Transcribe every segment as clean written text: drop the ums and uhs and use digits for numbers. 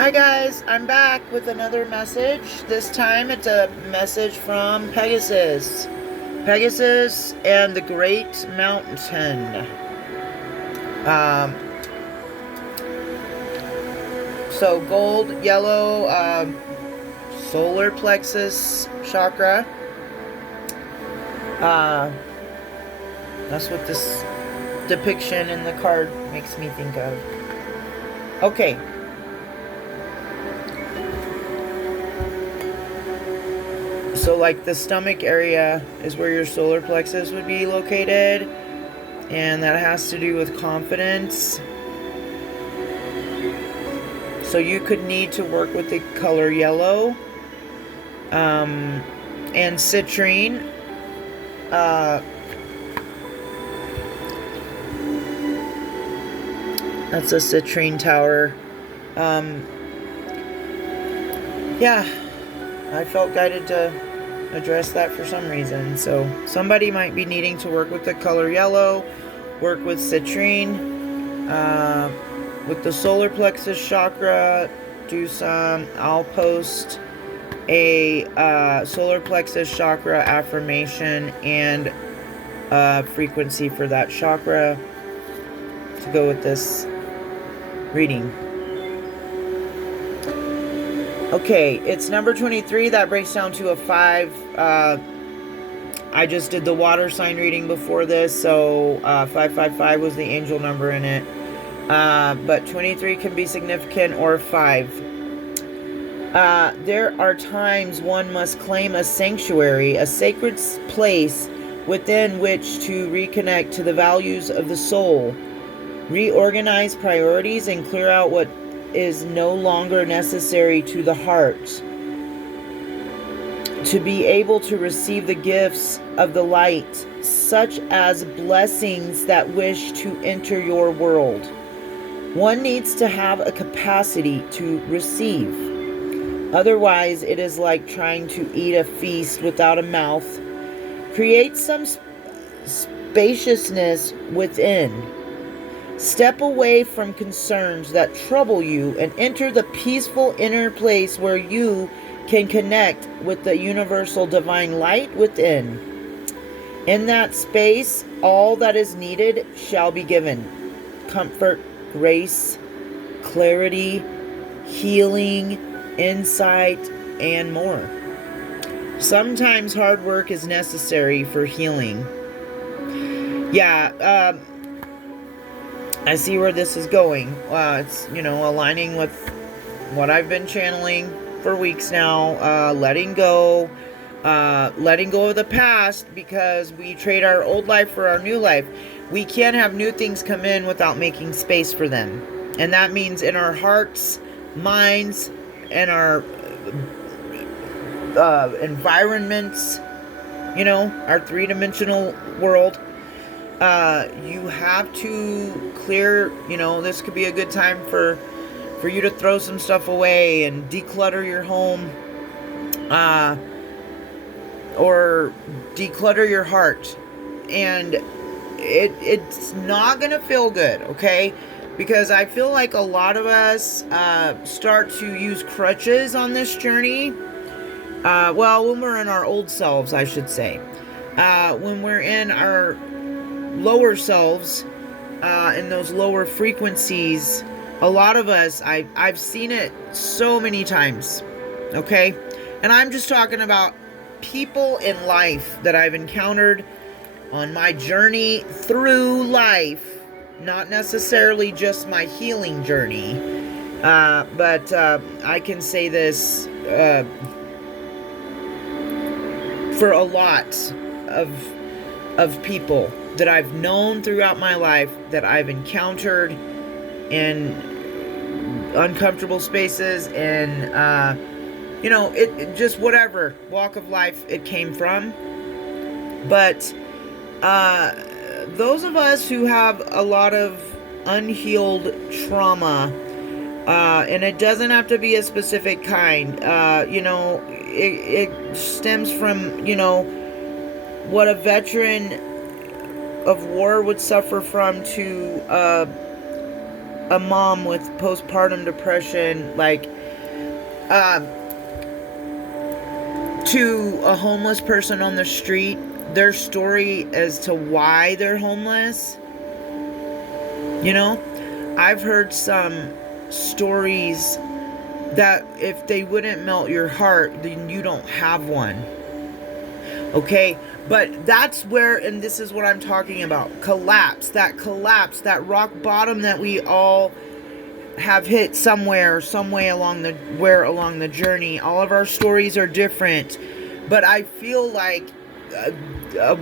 Hi guys, I'm back with another message. This time it's a message from Pegasus. Pegasus and the Great Mountain. Um, so gold, yellow, solar plexus chakra. Uh, that's what this depiction in the card makes me think of. Okay. So like the stomach area is where your solar plexus would be located, and that has to do with confidence. So you could need to work with the color yellow, and citrine. That's a citrine tower. Yeah, I felt guided to address that for some reason. So somebody might be needing to work with the color yellow, work with citrine, with the solar plexus chakra. I'll post a solar plexus chakra affirmation and frequency for that chakra to go with this reading. Okay, it's number 23. That breaks down to a 5. I just did the water sign reading before this, so 555 was the angel number in it. But 23 can be significant, or 5. There are times one must claim a sanctuary, a sacred place within which to reconnect to the values of the soul, reorganize priorities, and clear out what is no longer necessary to the heart, to be able to receive the gifts of the light, such as blessings that wish to enter your world. One needs to have a capacity to receive. Otherwise, it is like trying to eat a feast without a mouth. Create some spaciousness within. Step away from concerns that trouble you and enter the peaceful inner place where you can connect with the universal divine light within. In that space, all that is needed shall be given. Comfort, grace, clarity, healing, insight, and more. Sometimes hard work is necessary for healing. Yeah, I see where this is going. It's, aligning with what I've been channeling for weeks now. Letting go of the past, because we trade our old life for our new life. We can't have new things come in without making space for them. And that means in our hearts, minds, and our environments, our three-dimensional world. You have to clear, this could be a good time for you to throw some stuff away and declutter your home, or declutter your heart. And it's not gonna feel good, okay? Because I feel like a lot of us start to use crutches on this journey. When we're in our old selves, I should say. When we're in our lower selves, in those lower frequencies, a lot of us, I've seen it so many times, okay? And I'm just talking about people in life that I've encountered on my journey through life, not necessarily just my healing journey, but I can say this for a lot of people that I've known throughout my life, that I've encountered in uncomfortable spaces, and it just whatever walk of life it came from. But those of us who have a lot of unhealed trauma, and it doesn't have to be a specific kind, it stems from what a veteran of war would suffer from, to a mom with postpartum depression, like, to a homeless person on the street, their story as to why they're homeless. You know, I've heard some stories that if they wouldn't melt your heart, then you don't have one. Okay, but that's where, and this is what I'm talking about, collapse, that rock bottom that we all have hit somewhere, some way along the journey. All of our stories are different, but I feel like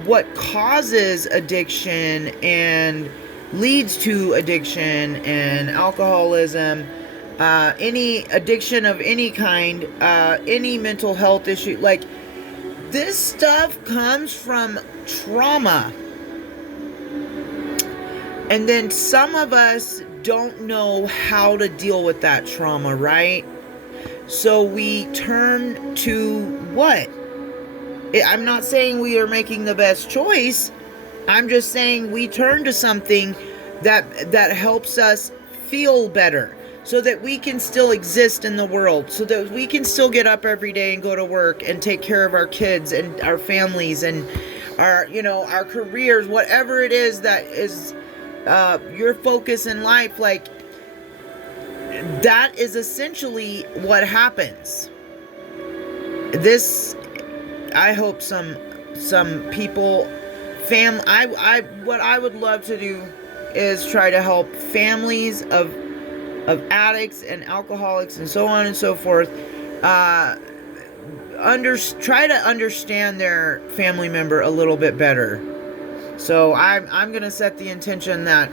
what causes addiction and leads to addiction and alcoholism, any addiction of any kind, any mental health issue, like, this stuff comes from trauma. And then some of us don't know how to deal with that trauma, right? So we turn to what? I'm not saying we are making the best choice. I'm just saying we turn to something that helps us feel better, so that we can still exist in the world, so that we can still get up every day and go to work and take care of our kids and our families and our, our careers, whatever it is that is your focus in life. Like, that is essentially what happens. This, I hope some people, what I would love to do is try to help families of addicts and alcoholics and so on and so forth, try to understand their family member a little bit better. So I'm gonna set the intention that,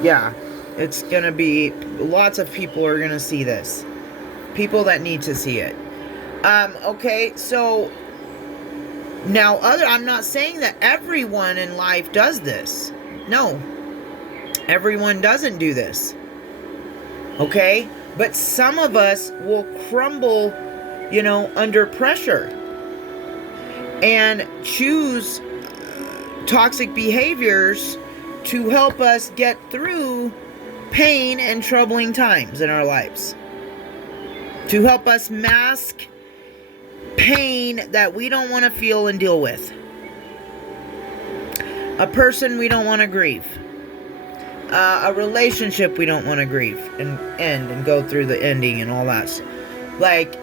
yeah, it's gonna be, lots of people are gonna see this, people that need to see it. Okay, so now I'm not saying that everyone in life does this. No, everyone doesn't do this. Okay? But some of us will crumble, under pressure and choose toxic behaviors to help us get through pain and troubling times in our lives, to help us mask pain that we don't want to feel and deal with, a person we don't want to grieve, a relationship we don't want to grieve and end and go through the ending and all that. Like,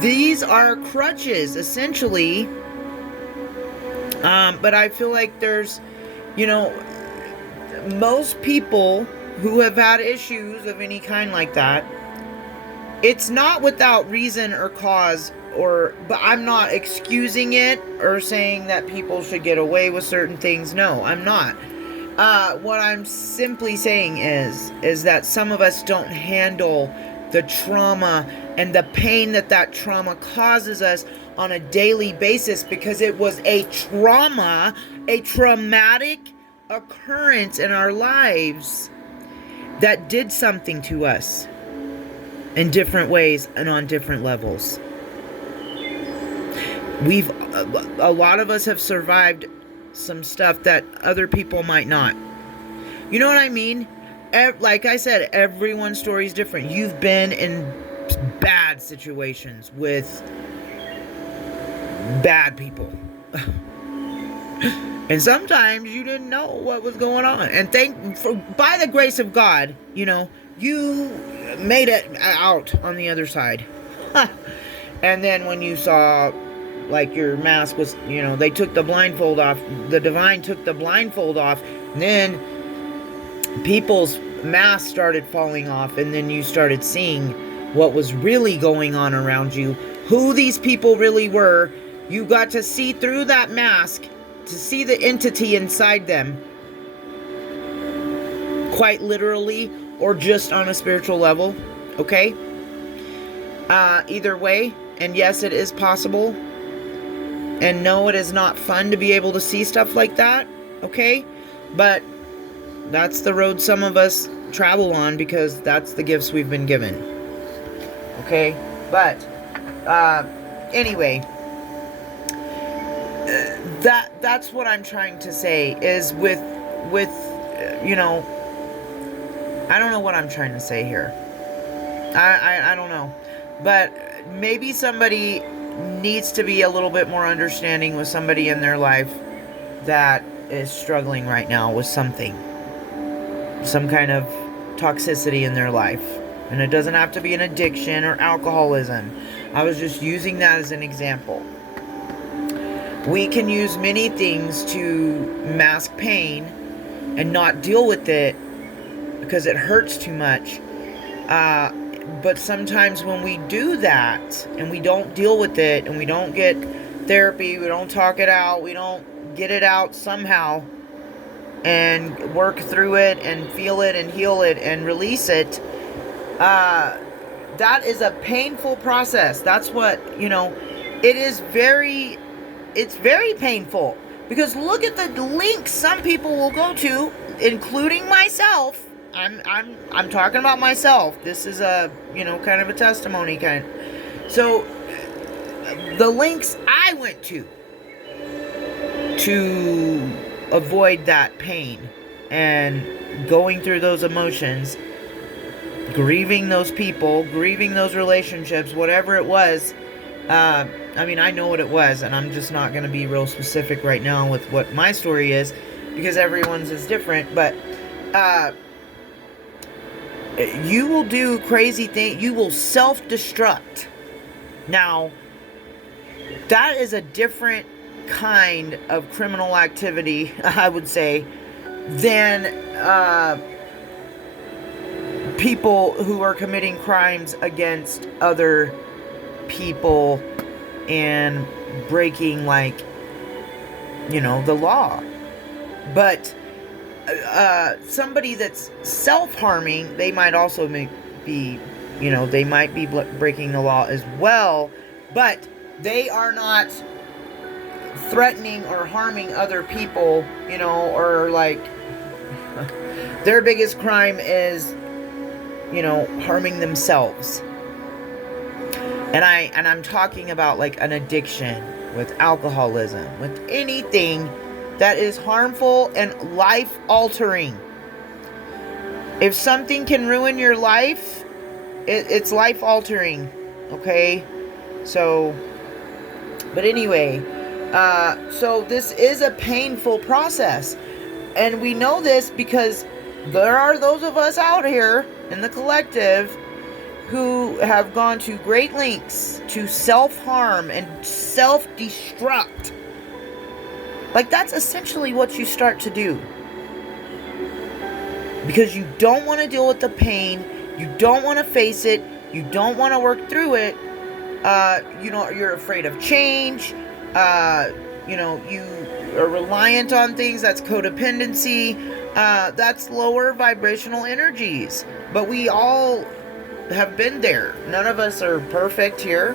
these are crutches, essentially. But I feel like there's, most people who have had issues of any kind like that, it's not without reason or cause, but I'm not excusing it or saying that people should get away with certain things. No, I'm not. What I'm simply saying is that some of us don't handle the trauma and the pain that trauma causes us on a daily basis, because it was a traumatic occurrence in our lives that did something to us in different ways and on different levels. A lot of us have survived some stuff that other people might not. You know what I mean? Like I said, everyone's story is different. You've been in bad situations with bad people. And sometimes you didn't know what was going on. And by the grace of God, you made it out on the other side. And then when you saw, like, your mask was, they took the blindfold off. The divine took the blindfold off. And then people's masks started falling off. And then you started seeing what was really going on around you. Who these people really were. You got to see through that mask, to see the entity inside them. Quite literally, or just on a spiritual level. Okay? Either way. And yes, it is possible. And no, it is not fun to be able to see stuff like that. Okay? But that's the road some of us travel on, because that's the gifts we've been given. Okay? But, anyway, that's what I'm trying to say, is with I don't know what I'm trying to say here. I don't know. But maybe somebody needs to be a little bit more understanding with somebody in their life that is struggling right now with something. Some kind of toxicity in their life. And it doesn't have to be an addiction or alcoholism. I was just using that as an example. We can use many things to mask pain and not deal with it because it hurts too much. But sometimes when we do that and we don't deal with it and we don't get therapy, we don't talk it out, we don't get it out somehow and work through it and feel it and heal it and release it, that is a painful process. That's what, it's very painful, because look at the links some people will go to, including myself. I'm talking about myself. This is a, kind of a testimony kind. So the links I went to avoid that pain and going through those emotions, grieving those people, grieving those relationships, whatever it was. I know what it was, and I'm just not going to be real specific right now with what my story is, because everyone's is different. But you will do crazy things. You will self-destruct. Now, that is a different kind of criminal activity, I would say, than people who are committing crimes against other people and breaking, the law. But somebody that's self-harming, they might also be, they might be breaking the law as well, but they are not threatening or harming other people, or their biggest crime is, harming themselves. And I'm talking about an addiction, with alcoholism, with anything that is harmful and life-altering. If something can ruin your life, it's life-altering, okay? So, but anyway, so this is a painful process. And we know this because there are those of us out here in the collective who have gone to great lengths to self-harm and self-destruct. That's essentially what you start to do. Because you don't want to deal with the pain, you don't want to face it, you don't want to work through it, you're afraid of change, you are reliant on things. That's codependency, that's lower vibrational energies. But we all have been there. None of us are perfect here.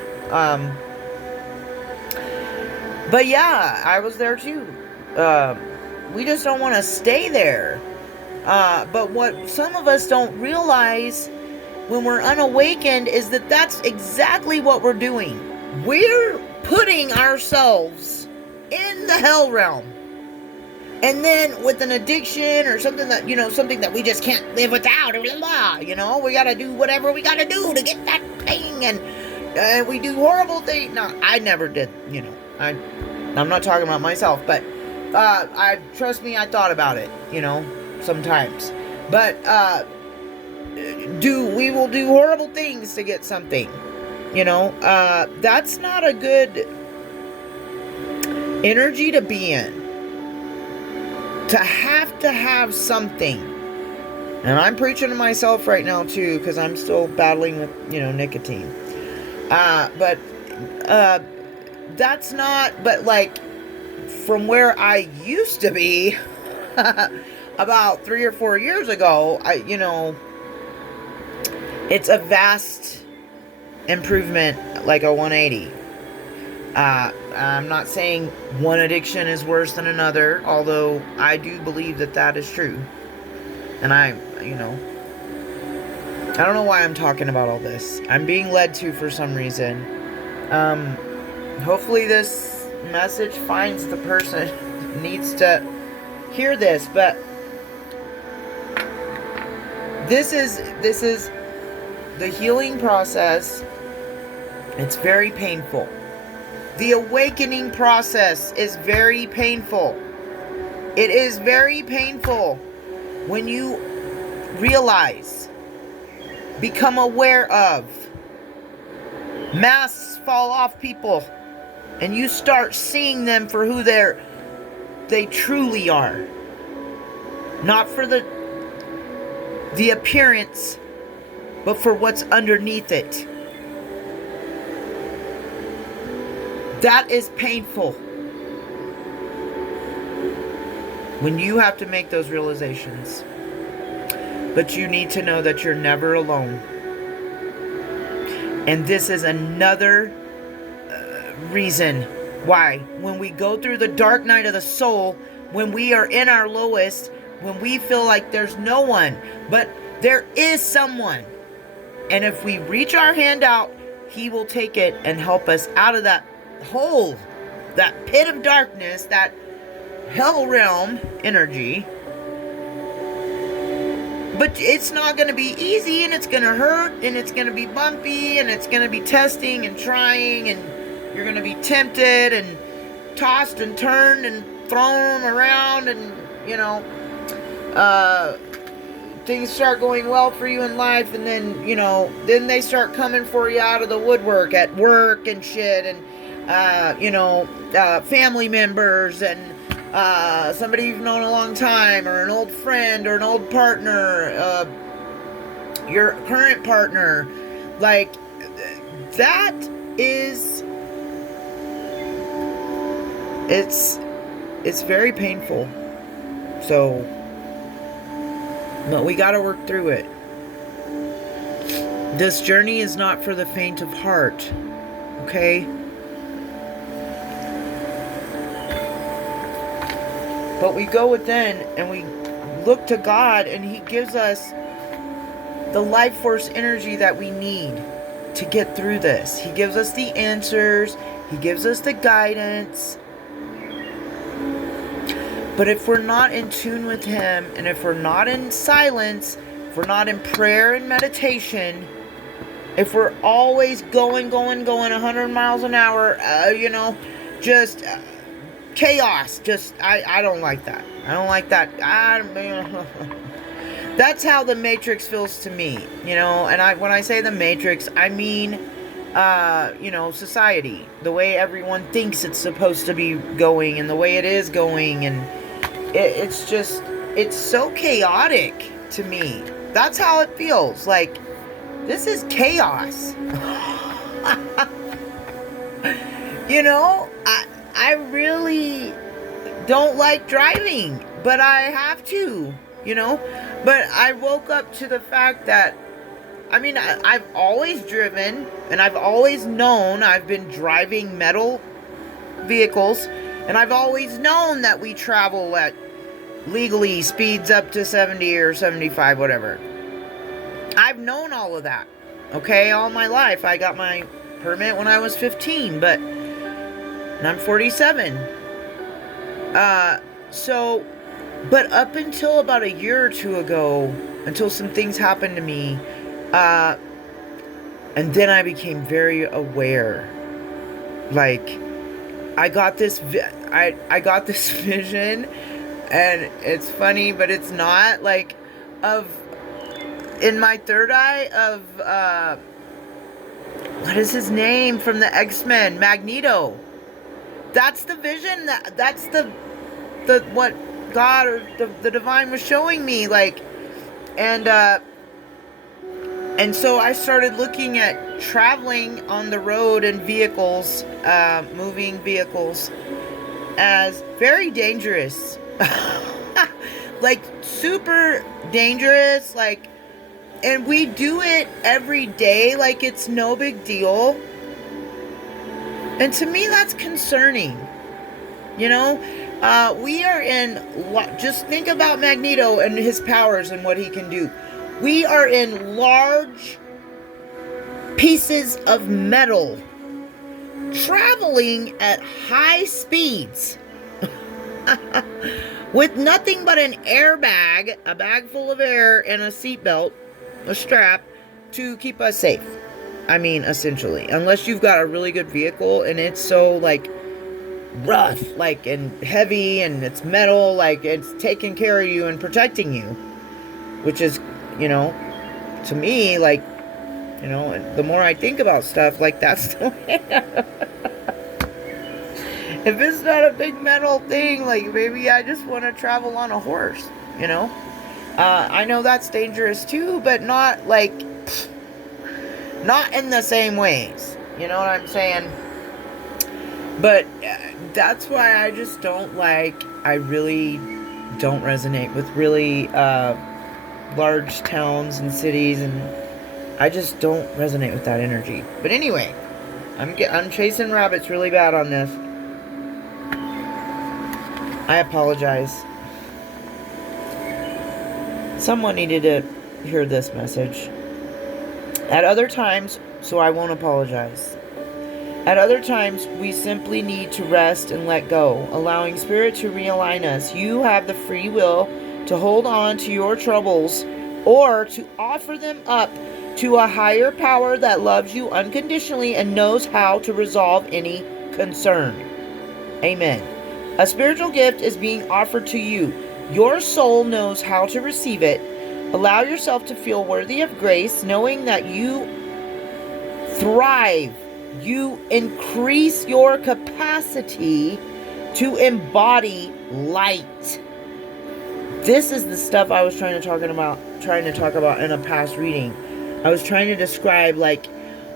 But yeah, I was there too. We just don't want to stay there. But what some of us don't realize when we're unawakened is that that's exactly what we're doing. We're putting ourselves in the hell realm. And then with an addiction or something that, something that we just can't live without, we got to do whatever we got to do to get that thing. And we do horrible things. No, I never did, I'm not talking about myself, but trust me, I thought about it, sometimes. But we will do horrible things to get something, that's not a good energy to be in. To have something. And I'm preaching to myself right now too, because I'm still battling with, nicotine. But that's not, but from where I used to be, about 3 or 4 years ago, it's a vast improvement, like a 180. I'm not saying one addiction is worse than another, although I do believe that is true. And I don't know why I'm talking about all this. I'm being led to for some reason. Hopefully this message finds the person who needs to hear this, but This is the healing process. It's very painful. The awakening process is very painful. It is very painful when you realize, become aware of, masks fall off people, and you start seeing them for who they truly are. Not for the appearance, but for what's underneath it. That is painful. When you have to make those realizations. But you need to know that you're never alone. And this is another reason why when we go through the dark night of the soul, when we are in our lowest, when we feel like there's no one, but there is someone. And if we reach our hand out, he will take it and help us out of that hole, that pit of darkness, that hell realm energy. But it's not going to be easy, and it's going to hurt, and it's going to be bumpy, and it's going to be testing and trying, and you're going to be tempted and tossed and turned and thrown around, and things start going well for you in life, and then then they start coming for you out of the woodwork at work and shit, and family members, and somebody you've known a long time, or an old friend, or an old partner, your current partner. Like, that is, it's very painful. So, but we gotta work through it. This journey is not for the faint of heart. Okay? But we go within and we look to God, and he gives us the life force energy that we need to get through this. He gives us the answers. He gives us the guidance. But if we're not in tune with him, and if we're not in silence, if we're not in prayer and meditation, if we're always going 100 miles an hour, just chaos, I don't like that. I don't like that. That's how the Matrix feels to me, and when I say the Matrix, I mean, society, the way everyone thinks it's supposed to be going, and the way it is going, and it's so chaotic to me. That's how it feels. Like, this is chaos. I really don't like driving, but I have to, But I woke up to the fact that, I've always driven, and I've always known I've been driving metal vehicles, and I've always known that we travel at legally speeds up to 70 or 75, whatever. I've known all of that, okay, all my life. I got my permit when I was 15, and I'm 47. But up until about a year or two ago, until some things happened to me, and then I became very aware. Like, I got this vision, and it's funny, but it's not, like, in my third eye of, what is his name from the X-Men? Magneto. That's the vision. That's the what God or the divine was showing me. Like, and so I started looking at traveling on the road in vehicles, moving vehicles, as very dangerous. Like, super dangerous. Like, and we do it every day like it's no big deal. And to me, that's concerning. We are in, just think about Magneto and his powers and what he can do. We are in large pieces of metal, traveling at high speeds. with nothing but an airbag, a bag full of air, and a seatbelt, a strap, to keep us safe. I mean, essentially. Unless you've got a really good vehicle and it's so, like, rough, like, and heavy, and it's metal, like, it's taking care of you and protecting you. Which is, you know, to me, like, you know, the more I think about stuff, like, that's the way. If it's not a big metal thing, like, maybe I just want to travel on a horse, you know? I know that's dangerous too, but not, like, not in the same ways. You know what I'm saying? But that's why I just don't like, I really don't resonate with really large towns and cities, and I just don't resonate with that energy. But anyway, I'm chasing rabbits really bad on this. I apologize. Someone needed to hear this message. At other times, so I won't apologize. At other times, we simply need to rest and let go, allowing Spirit to realign us. You have the free will to hold on to your troubles or to offer them up to a higher power that loves you unconditionally and knows how to resolve any concern. Amen. A spiritual gift is being offered to you. Your soul knows how to receive it. Allow yourself to feel worthy of grace, knowing that you thrive. You increase your capacity to embody light. This is the stuff I was trying to talk about in a past reading. I was trying to describe, like,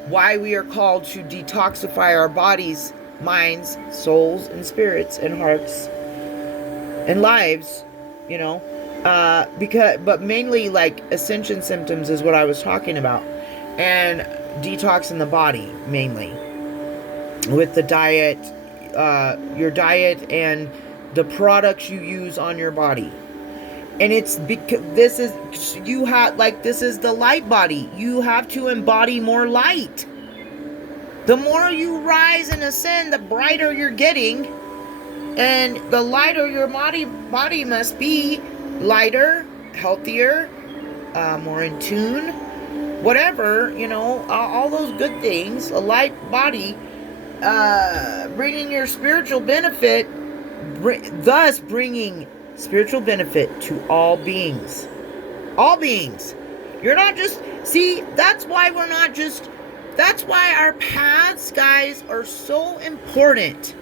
why we are called to detoxify our bodies, minds, souls, and spirits, and hearts, and lives, you know, but mainly, like, ascension symptoms is what I was talking about, and detox in the body, mainly, with the diet, your diet, and the products you use on your body. And it's because this is the light body. You have to embody more light. The more you rise and ascend, the brighter you're getting. And the lighter your body must be. Lighter, healthier, more in tune. Whatever, you know, all those good things. A light body, bringing your spiritual benefit, thus bringing spiritual benefit to all beings. All beings. You're not just... See, that's why our paths, guys, are so important.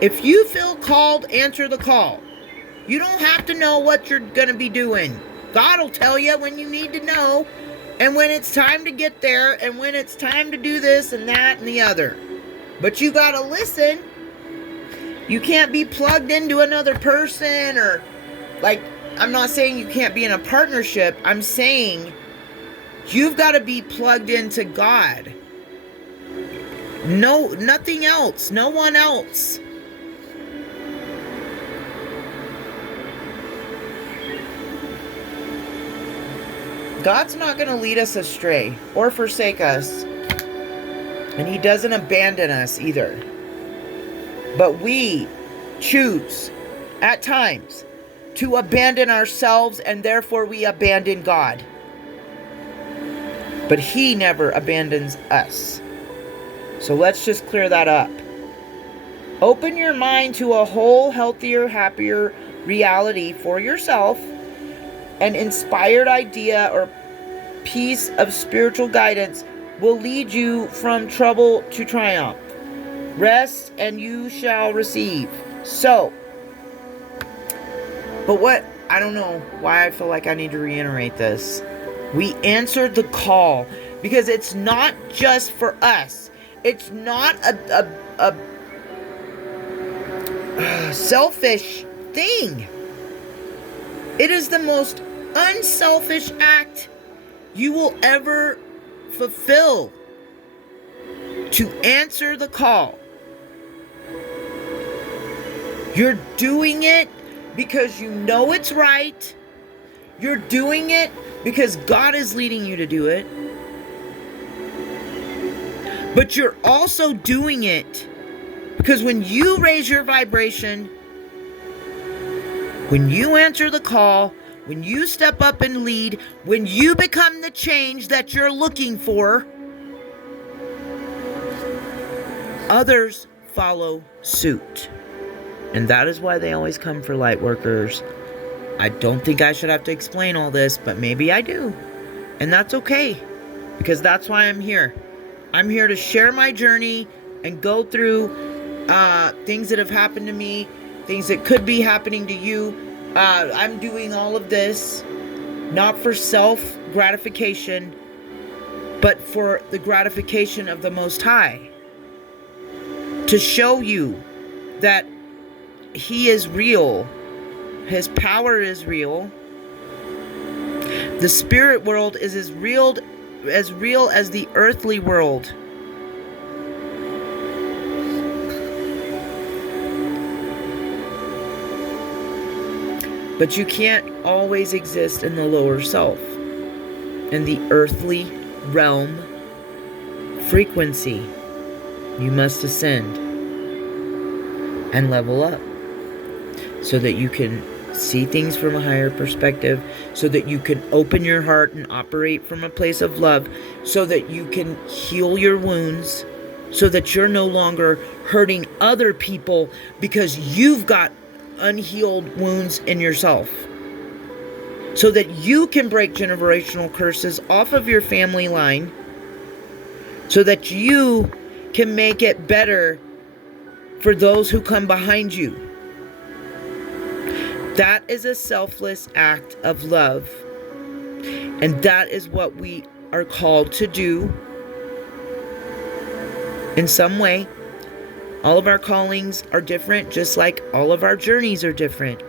If you feel called, answer the call. You don't have to know what you're going to be doing. God will tell you when you need to know, and when it's time to get there, and when it's time to do this and that and the other. But you got to listen. You can't be plugged into another person, or, like, I'm not saying you can't be in a partnership. I'm saying you've got to be plugged into God. No, nothing else. No one else. God's not going to lead us astray or forsake us. And He doesn't abandon us either. But we choose, at times, to abandon ourselves, and therefore we abandon God. But He never abandons us. So let's just clear that up. Open your mind to a whole, healthier, happier reality for yourself. An inspired idea or piece of spiritual guidance will lead you from trouble to triumph. Rest and you shall receive. So, but what, I don't know why I feel like I need to reiterate this. We answered the call because it's not just for us. It's not a selfish thing. It is the most unselfish act you will ever fulfill, to answer the call. You're doing it because you know it's right. You're doing it because God is leading you to do it. But you're also doing it because when you raise your vibration, When you answer the call, when you step up and lead, when you become the change that you're looking for, others follow suit. And that is why they always come for light workers. I don't think I should have to explain all this, but maybe I do. And that's okay, because that's why I'm here. I'm here to share my journey and go through things that have happened to me, things that could be happening to you. I'm doing all of this not for self-gratification, but for the gratification of the Most High. To show you that He is real. His power is real. The spirit world is as real as the earthly world. But you can't always exist in the lower self, in the earthly realm frequency. You must ascend and level up so that you can see things from a higher perspective, so that you can open your heart and operate from a place of love, so that you can heal your wounds, so that you're no longer hurting other people because you've got unhealed wounds in yourself, so that you can break generational curses off of your family line, so that you can make it better for those who come behind you. That is a selfless act of love, and that is what we are called to do in some way. All of our callings are different, just like all of our journeys are different.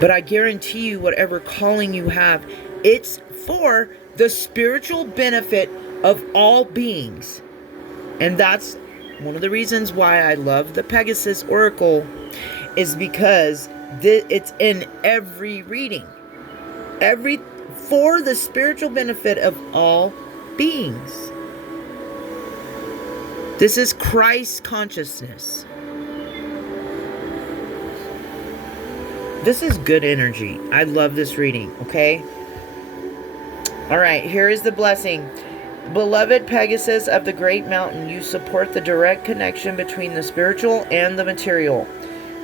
But I guarantee you, whatever calling you have, it's for the spiritual benefit of all beings. And that's one of the reasons why I love the PEGASUS Oracle, is because it's in every reading. For the spiritual benefit of all beings. This is Christ consciousness. This is good energy. I love this reading, okay? All right, here is the blessing. Beloved Pegasus of the great mountain, you support the direct connection between the spiritual and the material.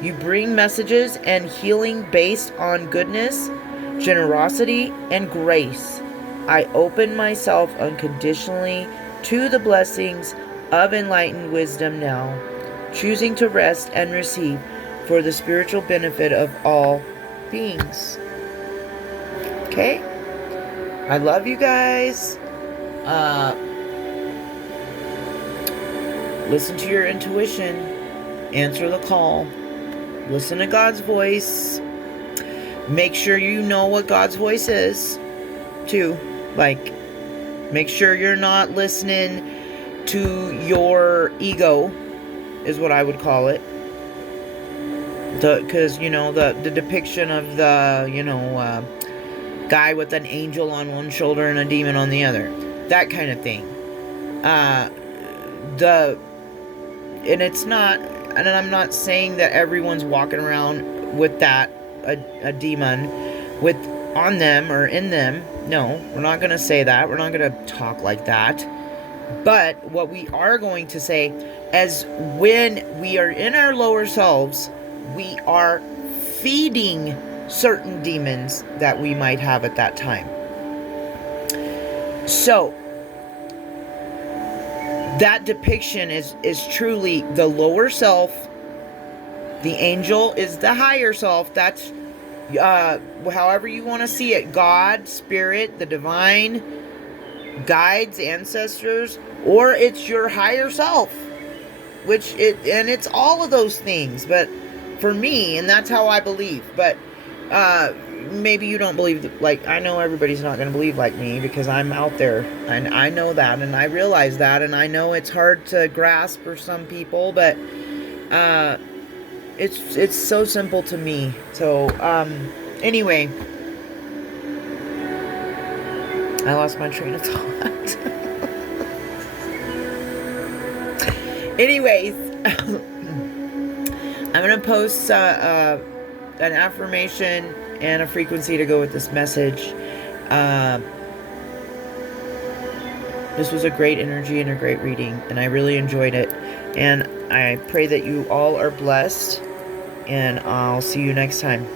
You bring messages and healing based on goodness, generosity, and grace. I open myself unconditionally to the blessings of enlightened wisdom now, choosing to rest and receive for the spiritual benefit of all beings. Okay? I love you guys. Listen to your intuition. Answer the call. Listen to God's voice. Make sure you know what God's voice is, too. Like, make sure you're not listening to your ego, is what I would call it. Because, the depiction of the, guy with an angel on one shoulder and a demon on the other. That kind of thing. And it's not, and I'm not saying that everyone's walking around with that, a demon on them or in them. No, we're not going to say that. We're not going to talk like that. But what we are going to say is, when we are in our lower selves, we are feeding certain demons that we might have at that time. So that depiction is truly the lower self. The angel is the higher self. That's however you want to see it. God, spirit, the divine, guides, ancestors, or it's your higher self, and it's all of those things. But for me, and that's how I believe. But maybe you don't believe, I know everybody's not going to believe like me, because I'm out there, and I know that, and I realize that, and I know it's hard to grasp for some people, but it's so simple to me. So anyway, I lost my train of thought. Anyways, I'm going to post an affirmation and a frequency to go with this message. This was a great energy and a great reading, and I really enjoyed it. And I pray that you all are blessed, and I'll see you next time.